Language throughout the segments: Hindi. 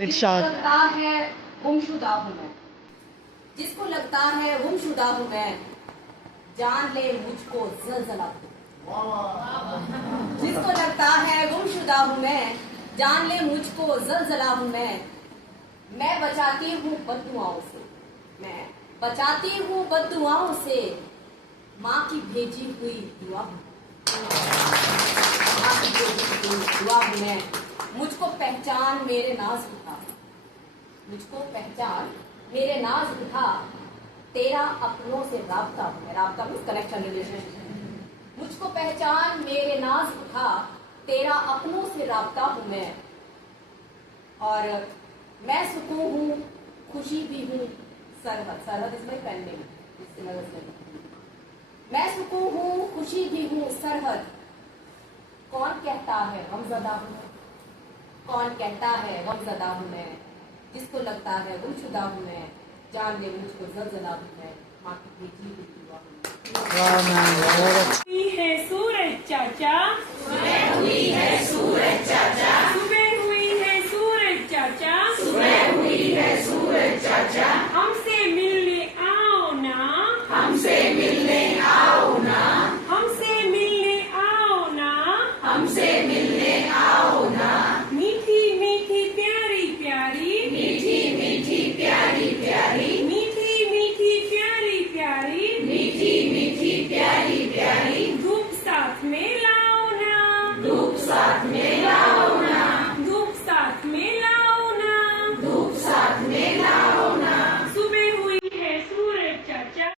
लगता है गुमशुदा हूँ मैं, जिसको लगता है गुमशुदा हूँ मैं, जान ले मुझको ज़लज़ला दो। जिसको लगता है गुमशुदा हूँ मैं, जान ले मुझको ज़लज़ला हूँ मैं बचाती हूँ बद्दुआओं से, मैं बचाती हूँ बद्दुआओं से, माँ की भेजी हुई दुआ हूँ, माँ की भेजी हुई दुआ हूँ मैं। मुझको पहचान मेरे नाज उठा, मुझको पहचान मेरे नाज उठा, तेरा अपनों से राब्ता हूँ मैं, राब्ता मीन्स कनेक्शन रिलेशनशिप। मुझको पहचान मेरे नाज उठा, तेरा अपनों से राब्ता हूँ मैं, और मैं सुकून हूँ खुशी भी हूँ सरहद, सरहद इज माई पेन नेम, इसकी मदद से मैं सुकून हूँ खुशी भी हूँ सरहद। कौन कहता है गमज़दा हूँ मैं, कौन कहता है गमज़दा हूँ मैं, जिसको लगता है गुमशुदा हूँ मैं, जान ले मुझको ज़लज़ला हूँ मैं, माँ की भेजी हुई दुआ हूँ। हुई है सूरज चाचा, सुबह हुई है सूरज चाचा, सुबह हुई है सूरज चाचा, सुबह हुई है सूरज चाचा, हमसे मिलने आओ ना, हमसे मिलने आओ ना, हमसे मिलने आओ ना, हमसे मिलने आओ ना, मीठी मीठी प्यारी प्यारी, मीठी मीठी प्यारी प्यारी, मीठी मीठी प्यारी प्यारी, मीठी मीठी प्यारी प्यारी, धूप साथ में लाओ ना, धूप साथ में लाओ ना, धूप साथ में लाओ ना, धूप साथ में लाओ ना। सुबह हुई है सूरज चाचा।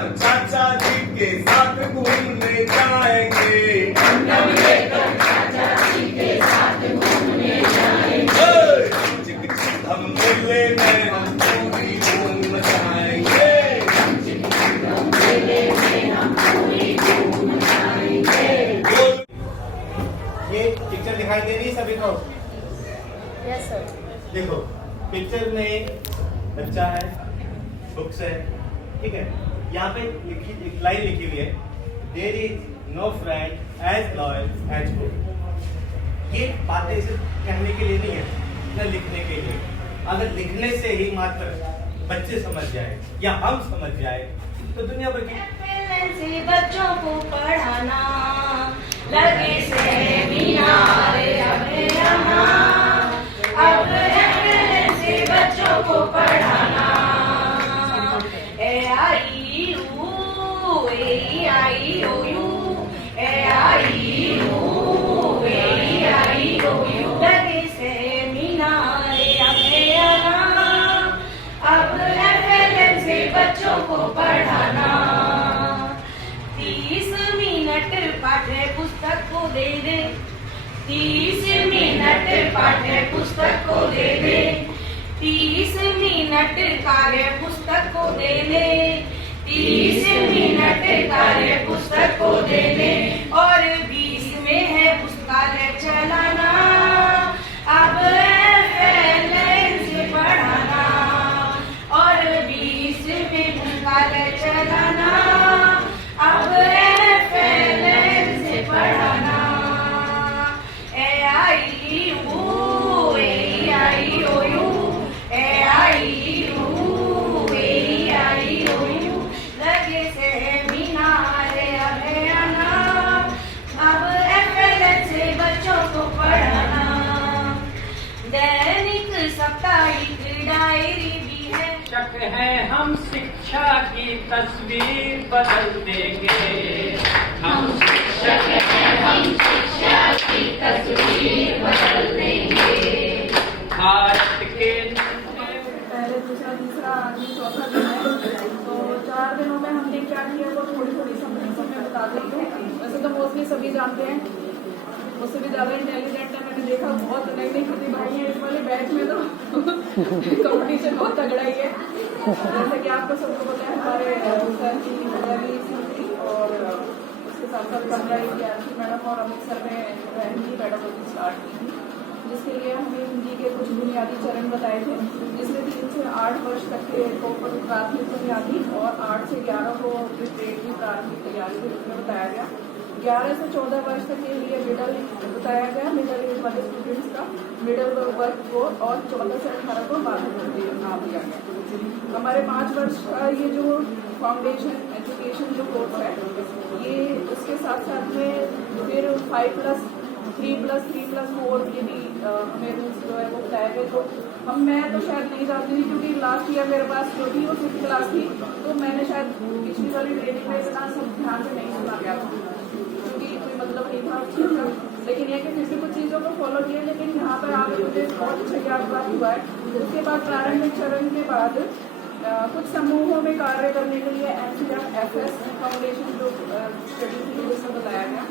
लेकर चाचा जी के साथ घूमने जाएंगे। डमडम लेकर चाचा जी के साथ घूमने जाएंगे। चिक चिक हम मेले में हम पूरी धूम मचाएंगे। हम मेले में हम पूरी धूम मचाएंगे। ये पिक्चर दिखाई दे रही है सभी को? Yes sir. देखो पिक्चर में एक बच्चा है, बुक्स है, ठीक है। यहाँ पे एक लाइन लिखी हुई है, there is no friend as loyal as book. ये बातें सिर्फ कहने के लिए नहीं है, न लिखने के लिए। अगर लिखने से ही मात्र बच्चे समझ जाए या हम समझ जाए तो दुनिया भर की से बच्चों को पढ़ाना लगे सेमिनार अब से बच्चों को पढ़ाना ए आई ओ यू लगे सेमिनार अब FLN से बच्चों को पढ़ाना। 30 मिनट पाठ्य पुस्तक को दे दे, 30 मिनट पाठ्य पुस्तक को दे दे, 30 मिनट कार्य पुस्तक को दे दे, 30 मिनट कार्य पुस्तक को दे दे और 20 में है पुस्तकालय चलाना। अब FLN से पढ़ाना और 20 में पुस्तकालय चलाना। अब FLN से पढ़ाना लगे सेमिनार अभियाना। अब FLN से बच्चों को पढ़ाना। दैनिक साप्ताहिक डायरी भी है। शक है हम शिक्षा की तस्वीर बदल देंगे। हम शिक्षक हैं, हम शिक्षा की तस्वीर बदल देंगे। भारत के पहले दूसरा तीसरा आदमी चौथा दिन है, तो 4 दिनों में हमने क्या किया वो थोड़ी थोड़ी समझ में बता देती हूँ। वैसे तो मोस्टली सभी जानते हैं, मुझसे भी ज़्यादा इंटेलिजेंट है। मैंने देखा बहुत नई नई प्रतिभाएं हैं इस वाले बैच में, तो कंपटीशन बहुत तगड़ा ही है। जैसे कि आपको सबको पता है, हमारे सर की पहली थी और उसके साथ साथ 15 मैडम और अमित सर ने हिंदी पेडागोजी स्टार्ट की थी, जिसके लिए हमें हिंदी के कुछ बुनियादी चरण बताए थे, जिसमें 3 से 8 वर्ष तक के को प्राथमिक बुनियादी और 8 से 11 को ग्रेड की प्राथमिक तैयारी के रूप में बताया गया। 11 से 14 वर्ष तक के लिए मिडल बताया गया, मिडल एज वाले स्टूडेंट्स का मिडल वर्ग को, और 14 से 18 को माध्यमिक नाम दिया गया। हमारे 5 वर्ष का ये जो फाउंडेशन एजुकेशन जो कोर्स है, ये उसके साथ साथ में फिर 5+3+3+4 ये भी हमें रूल्स जो है वो बताया गया। तो मैं तो शायद नहीं जानती थी, क्योंकि लास्ट ईयर मेरे पास जो थी वो 5th क्लास थी, तो मैंने शायद पिछली वाली ट्रेनिंग में इतना सब ध्यान से नहीं सुना गया था, क्योंकि कोई मतलब नहीं था उस चीज़ का। लेकिन यह कि फिर से कुछ चीज़ों को फॉलो किया, लेकिन यहाँ पर आगे मुझे बहुत अच्छा ज्ञान प्राप्त हुआ है। उसके बाद प्रारंभिक चरण के बाद कुछ समूहों में कार्य करने के लिए NCF-FS फाउंडेशन जो स्टडी थी उसमें बताया गया।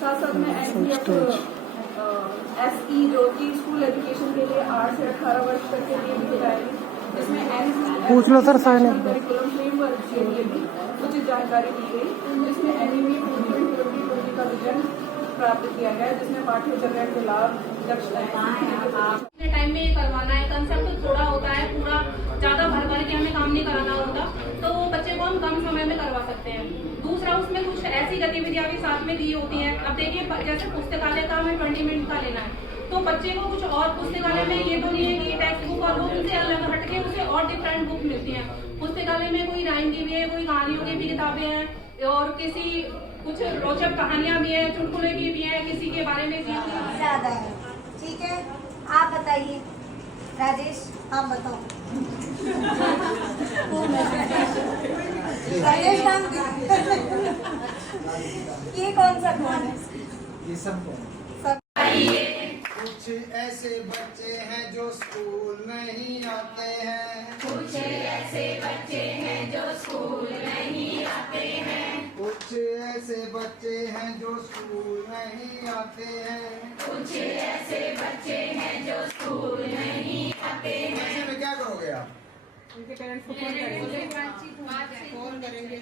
साथ साथ में NCF-SE जो कि स्कूल एजुकेशन के लिए 8 से 18 वर्ष तक के लिए भी बताया गया, जिसमें पूछ लो सर करिकुलम फ्रेमवर्क के लिए भी कुछ जानकारी दी गई, जिसमें NEP 2020 का विजन प्राप्त किया गया, जिसमें पाठ्यचर्या के लाभ, दक्षताएं टाइम में करवाना है। कंसेप्ट थोड़ा होता है, पूरा ज्यादा भर के हमें काम नहीं कराना होता, तो वो बच्चे को हम कम समय में करवा सकते हैं। दूसरा, उसमें कुछ ऐसी गतिविधियां भी साथ में दी होती हैं। अब देखिए, जैसे पुस्तकालय का हमें 20 मिनट का लेना है, तो बच्चे को कुछ और पुस्तकालय में ये तो नहीं है कि टेक्स्ट बुक और बुक उनसे अलग हटके उसे और डिफरेंट बुक मिलती हैं। पुस्तकालय में कोई राइम की भी है, कोई कहानियों की भी किताबें हैं, और किसी कुछ रोचक कहानियां भी हैं, चुटकुले की भी हैं, किसी के बारे में ज्यादा है। ठीक है, आप बताइए राजेश, आप बताओ। राजेश नाम ये कौन सा कौन है? ये सब कुछ ऐसे बच्चे हैं जो स्कूल नहीं आते हैं। कुछ ऐसे बच्चे हैं जो स्कूल नहीं हैं जो स्कूल नहीं आते हैं। कुछ ऐसे बच्चे हैं जो स्कूल नहीं आते हैं। ऐसे में क्या करोगे आप? उनके पेरेंट्स को फोन करेंगे।